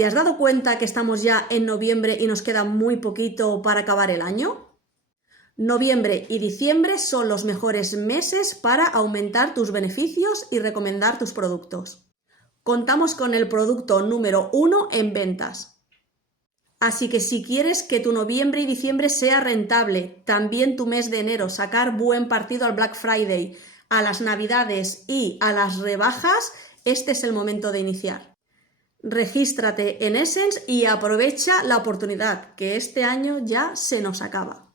¿Te has dado cuenta que estamos ya en noviembre y nos queda muy poquito para acabar el año? Noviembre y diciembre son los mejores meses para aumentar tus beneficios y recomendar tus productos. Contamos con el producto número 1 en ventas. Así que si quieres que tu noviembre y diciembre sea rentable, también tu mes de enero, sacar buen partido al Black Friday, a las Navidades y a las rebajas, este es el momento de iniciar. Regístrate en Essence y aprovecha la oportunidad, que este año ya se nos acaba.